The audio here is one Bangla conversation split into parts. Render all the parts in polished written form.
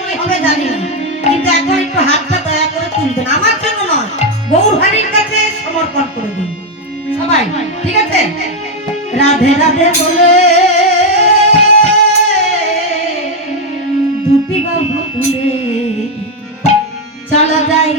পরে কি হবে জানি না, কিন্তু এখন একটু হাতটা দয়া করে তুলবেন, আমার জন্য নয়, গৌরহারির কাছে সমর্পণ করে দিন সবাই, ঠিক আছে? রাধে রাধে বলে দুটি বাহু তুলে চলা যায়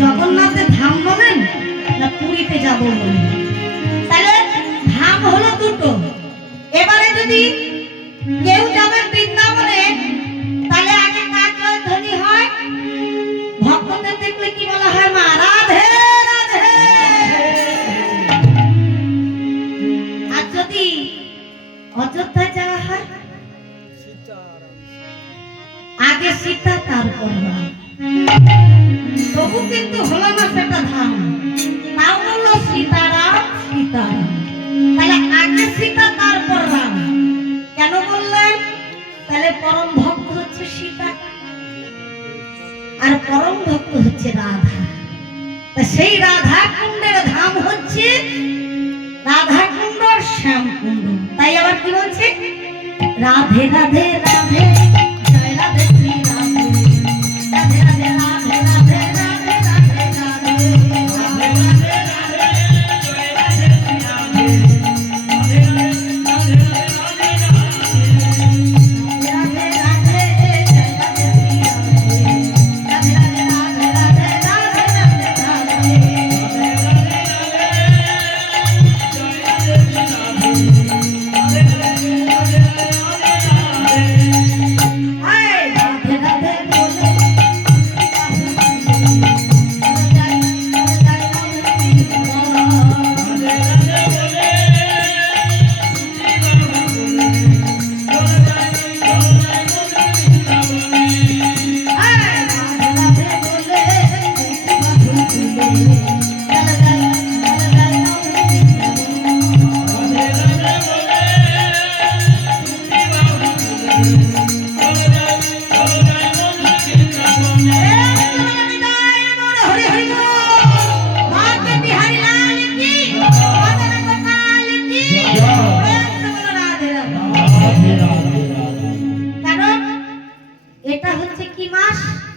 জগন্নাথের ধাম বলেন না পুরীতে যাব বলেন, তাহলে ধাম হলো দুটো। এবারে যদি কেউ যাবে বৃন্দাবনে, তাহলে আগে কার জয়ধ্বনি হয়? ভক্তদের দেখলে কি বলা হয়? মা রাধে রাধে। আর যদি অযোধ্যায় যাওয়া হয়, আগে সীতা তারপর রাম। তবু কিন্তু হলো না সেটা ধাম, নাম হলো সীতারাম সীতারাম। তাহলে আগে সীতা তারপর রাম কেন বললেন? তাহলে পরম ভক্ত হচ্ছে সীতা আর পরম ভক্ত হচ্ছে রাধা। তা সেই রাধা কুণ্ডের ধাম হচ্ছে রাধা কুণ্ড শ্যাম কুণ্ড। তাই আবার কি বলছে? রাধে রাধে রাধে